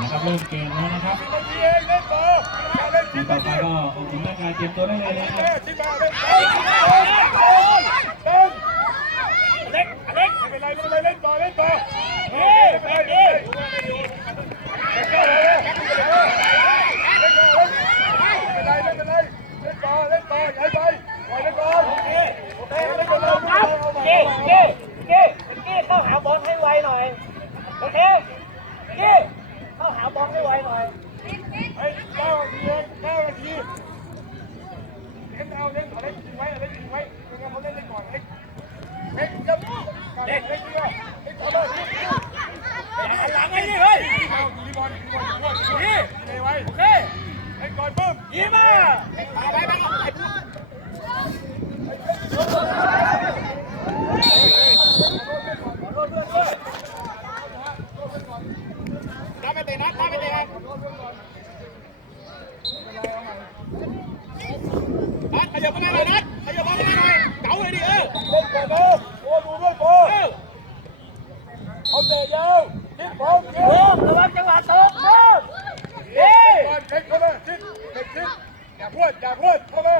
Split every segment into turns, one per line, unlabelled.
นะครับเริ่มเกมแล้วนะครับ
นาทีเองเล่นต่อเล่น
ที
ชิ้
ม
น
ต่อ
นา
ไป
ที
ก็ออกถึงร่างกายเตรียมตัวได้เลยนะครับ
เล่นชิ้นมาเล่นต่อเล่นเล่นเล็กเล็กไม่เป็นไรไม่เป็นไรเล่นต่อเล่นต่อเฮ้ยไม่เป็นไรไม่เป็นไรไม่เป็นไรไม่เป็นไรเล่นต่อเล่นต่อย้ายไปปล่อยเล่นต่อโอเคโอเคเล่นกันเราเอาใหม่
เก้
เอาใหม่
เก้เก้เก้เข้าหาบอลให้ไวหน่อย โอเค เก้เข้าหาบอลให้ไวหน่อย
เฮ้ยเก้านาทีเองเก้านาทีเล่นเอาเล่นต่อเล่นทิ้งไว้เล่นทิ้งไว้ไม่งั้นเขาเล่นเล่นก่อนเล่นเล่นครับเล่นเล่นเล่นเล่นต่อเลย
หลังไอ้นี่เฮ้ย
เอาดีบอลดีบอลดีบอลดีเลยไว้
โอเค
เล่นก่อนปุ๊บ
ยิงมาไปไปไป
รับไปเตะนัดรับไปเตะนัดนัดขยับมาหน่อยนัดขยับมาหน่อยเก๋าเลยดิเออเล่นก่อนนะโอ้ดูด้วยโอ้เขาเตะยาวทิ้งบอลเย
โอ้
อะ
ระวังจังหวะตกโอ้เก้
บอลเช็คเข้ามาทิ้งเช็คทิ้งอย่าพูดอย่าพูดเข้ามา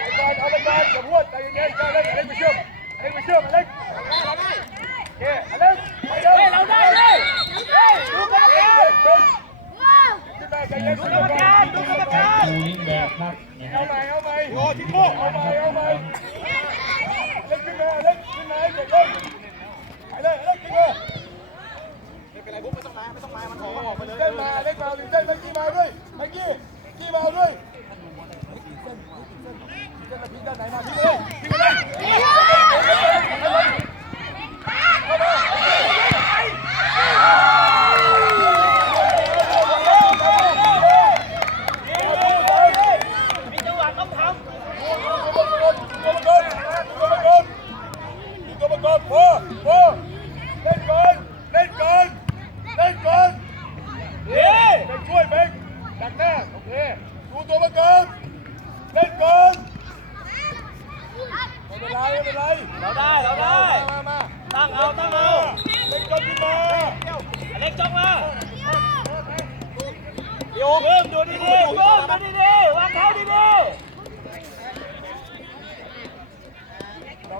เอาไปก่อนเอาไปก่อนอย่าพูดใจเย็นๆใจเล่นเล่นไปเชื่อมเล่นไปเชื่อมเล่นเฮ้เล่นไปเร็ว
เฮ้ยเราได้เลยเฮ้ยดูกรรม
เฮ้
การ
ขึ้นมาใจเย็น
ดูกรรมการดูกรรมการ
ดูลิงแบบครับนะค
เอา
รับ
ใหม่เอาใหม่โอ้ทิ้งโก้เอาใหม่เอาใหม่เล่นขึ้นมาเล่นขึ้นมาเด็กเล่นไปเลยเล่นขึ้นมาไม่เป็นไรบุ๊กไม่ต้องมาไม่ต้องมามันออกออกไปเลยเล่นมาเล่นมาเล่นเล่นเมื่อกี้มาด้วยเมื่อกี้ กี้มาด้วยเส้นเส้นเส้นพี่ด้านไหนมาพี่เลยพี่เลยเข้ามา
มีจังหวะต้องท
ตัวประกอบตัวประกอบตัวประกอบพอพอเล่นก่อนเล่นก่อนเล่นก่อนำ
เฮ้ย
เบงช่วยเบงดักหน้าโอเคดูตัวประกอบเล่นก่อนไม่เป็นไรไม่เป็นไร
เราได้เราได้
มามา
ตั้งเอาตั้งเอา
เล่นก่อนขึ้นมา
อเล็กจ้องมาโยกเพิ่มดูดีๆเพิ่มดูดีๆวางเท้าดี
เรา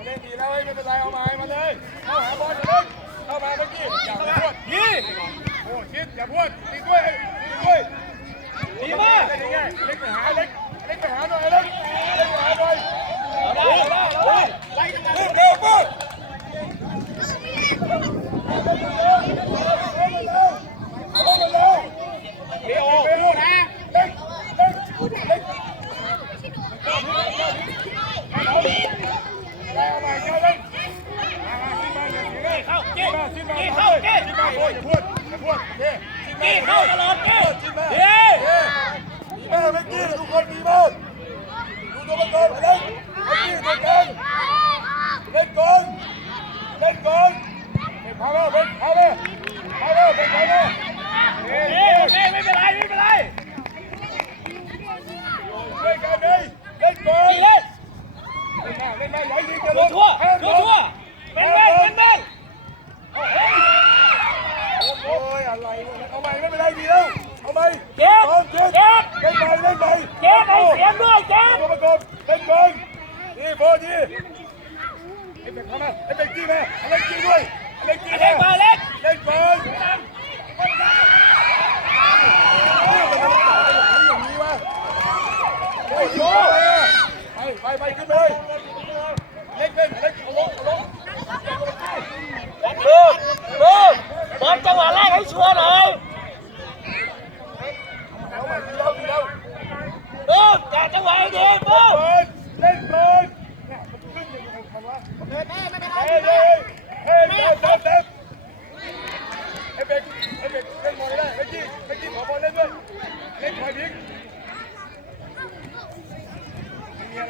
เล่นดีแล้วไม่เป็นไรเอามามาเลยเข้าหาบอลเลยเข้ามาเมื่อกี้อย่าพูด
ยี่
โอ้ชิดอย่าพูดตีด้วยตีด้วย
ดีมาก
เล่นยังไงเล็กไปหาเล็กเล็กไปหาหน่อยเล็กเล็กไปหาหน่อย
เราได้เราได้เราได้
ปุ๊บเร็วปุ๊บเร็วเร็วนะเล็กเล็กเล็กเอาใหม่เอาเล็กมามาขึ้นมาเดี๋ยวเสียเลย
เข้า
ขึ้
เก้
นมาขึ้นมา
กี้
เข้า
เข้า
เก้
เก้
ขึ้นมาโอ้ยอย่าพูดอย่าพูดเก้ขึ้นมา
กี้เข้าตลอดเก้
ขึ้นมา
เฮ้
เฮ้ดีมากเมื่อกี้ทุกคนดีมากดูตัวประกอบเล็กเมื่อกี้ตัวกลางเล่นก่อนเล่นก่อน เป็นพาแล้เป็นพาแล้วพาแล้วเป็นพาแล้วเฮ้
เฮ้
ย
ไม่เป็นไรไม่เป็นไร
เล่นกันเลยเล่นก่อน
เล่น
เล่นหน้าเล่นหน้าไหลดีกัน
ดู
เลย
ทั่ว
ห้าม
ดู
ลง
ทั่วเป็นแม่เป็นแม่
โอ้ยอะไรเอาใหม่ไม่เป็นไรดีแล้วเอาใหม่
เก็บ
เจ็ด
เก็บ
เล่นใหม่เล่นใหม่
เก็บให้เสียงด้วยเก็บ
ประกบเล่นก่อนดีโบดีเอฟเฟกเข้ามาเอฟเฟกต์จี้มาอเล็กจี้ด้วย เล็ก
เล็ก
มา
เล็ก
เล่นก่อนอย่างนี้วะเฮ้โยไปไปขึ้นเลยเล็กเล็กเล็กเอาลงเอาลง
ดูดูบอลจังหวะแรกให้ชัวร์หน่อย
เอาใหม่ดีแล้วดีแล้ว
ดูแกจังหวะให้ดีดู
เปิดเล่นเปิดเนี่ยมันขึ้นยังไงมันวะเฮ้ยเฮ้ยเฮ้ยเฮ้ยเฮ้ยเฮ้ยเฮ้ยเอฟเฟกต์เอฟเฟกต์เล่นบอลได้เมื่อกี้เมื่อกี้ขอบอลเล่นด้วยเล่นคอยพลิก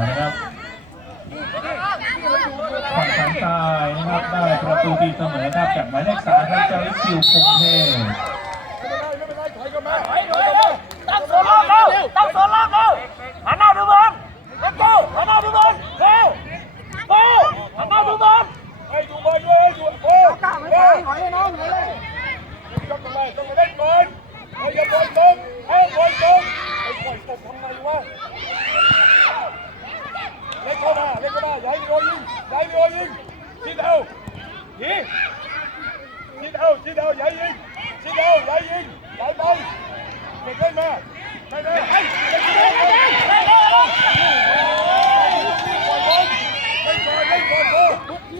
นะครับแข่งขันตายนะ
ครับได้ประตูดีเสมอครับจากหมายเลขสามครับจ้าลิคิวพงเท
hỏi hỏi cho nó người lên cho tụi mày tụi mày đánh con bây giờ con con không con con tụi mày tụi thằng mày quá lấy con à lấy con à giải đi rồi giải đi rồi đi đâu đi đi đâu đi đâu giải đi đi đâu giải
đi giải bay mày lên mà mày lên mày lên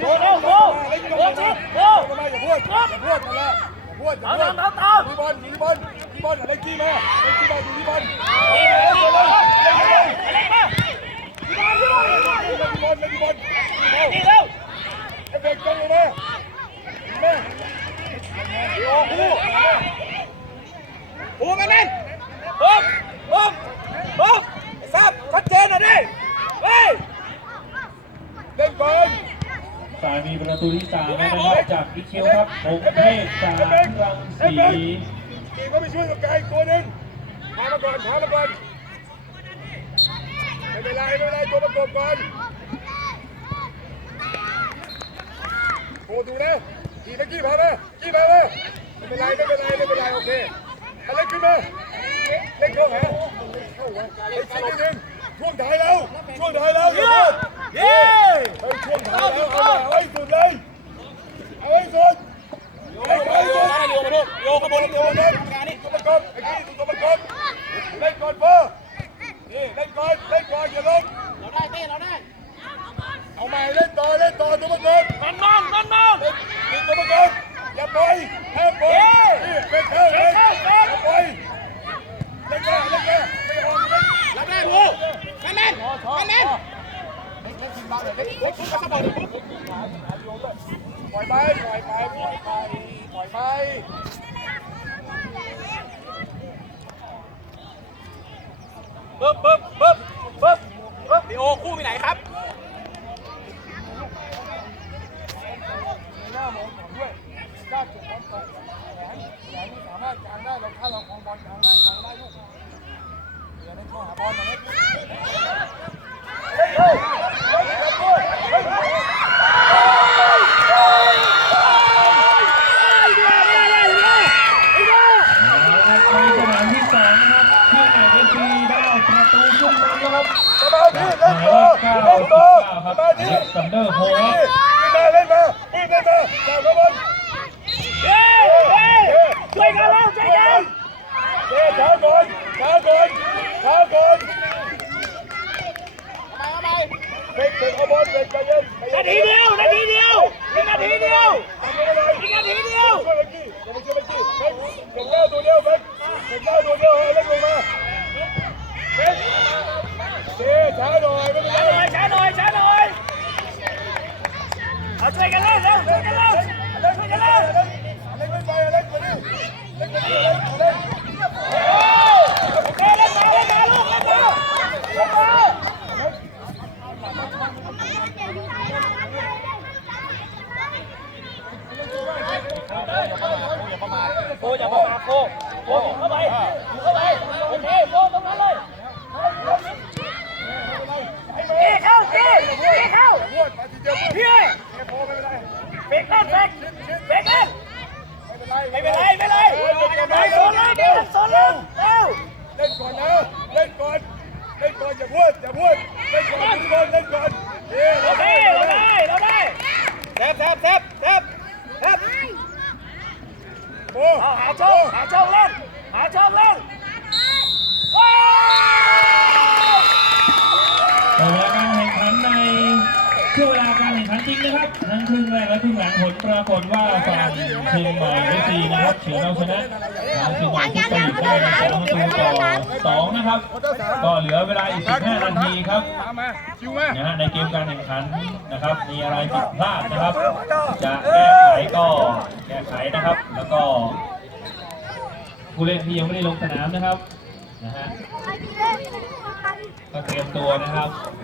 Go, go, go! Go, go, go! มาอย่าพูดอย่าพูดมาแล้
ว
อย่าพูดอย่าพูดทีบอลทีบอลทีบอลอะไรกี้มาอะไรกี้มาทีบอลทีบอลทีบอลทีบอล
ทีบอ
ล
คิวครับคงเทพจากรังสี
เก่งก็ไปช่วยกับกายตัวนึงพามาก่อนพามาก่อนไม่เป็นไรไม่เป็นไรตัวประกบก่อนโอ้ดูนะกี่ตะกี้พามากี้พามาไม่เป็นไรไม่เป็นไรไม่เป็นไรโอเคอาเล่นขึ้นมาเล่นเข้าหาเข้าวะไอ้ชิ้นนิดนึงช่วงท้ายแล้วช่วงท้ายแล้ว
เย้
เฮ้ยช่วงท้ายแล้วเอาเอาให้สุดเลยเอาให้สุดเอาให้สุด
โยกมาดูโยกขบวน
ตัวประกบตัวประกบไอ้กี้ตัวประกบเล่นก่อนเบอร์นี่เล่นก่อนเล่นก่อนอย่าลง
เราได้เต้เราได้
เอาใหม่เล่นต่อเล่นต่อตัวประกบ Up, up. ค
รับ
สมาธิเล็
กซันเดอร์โฮ
เล่นมาเล่นมาปืนเล่นมาจับกระบอล
เฮ้ยเฮ้ยช่วยกันแล้วช่วยกัน
เฮ้ยช้าก่อนช้าก่อนช้าก่อนเบรกเบรกเอาบอลเบรกใจเย็น
นาทีเดียวนาทีเดียวนาทีเดียว
ทำอะไร
อีกนาทีเดียว
ช่วยเมื่อกี้อย่าไปช่วยเมื่อกี้เบรกเบรกหน้าตัวเดียวเบรกเบรกหน้าตัวเดียวเล่นลงมาเบรกเฮ้ยช้าหน่อยไม่เป็นไร
ช้าหน่อยช้าหน่อยช้าหน่อยเอาช่วยกันเล่นเร็วช่วยกันเล่นช่วยกันเล่น
เล่นไม่ไปเล่นไปดิเล่นไปดิเล่นเล่น
โอเคเล่นมาเล่นมาลูกเล่นมาเล่นมาโคอย่าประมาทโคโคเข้าไปเข้าไปโอเคโคตรงนั้นเลยจี้เข้าจี้จี้เข้า
พวดมาทีเดียว
เพี่
เบโพไม่เป็นไร
เบรกเล่นเบรกเบรกเล่น
ไม่เป็นไร
ไม่เป็นไรไม่เป็นไรเดินโซนเลยเดินโซนเลยเร็ว
เล่นก่อนนะเล่นก่อนเล่นก่อนอย่าพูดอย่าพูดเล่นก่อนทุกคนเล่นก่อนเฮ้ย
โอเคเราได้เราได้แทบแทบแทบแทบแทบ
โอ้
หาช่องหาช่องเล่นหาช่องเล่น
แรกและครึ่งหลังผลปรากฏว่าฝั่งเชียงใหม่เอฟซีนะครับเฉือนเอาชนะทางเชียงใหม่ทุกปีได้สองประตูต่อสองนะครับ ก็เหลือเวลาอีก 15 นาทีครับนะฮะในเกมการแข่งขันนะครับ มีอะไรผิดพลาดนะครับ จะแก้ไขก็แก้ไขนะครับ แล้วก็ ผู้เล่นที่ยังไม่ได้ลงสนามนะครับนะฮะก็เตรียมตัวนะครับ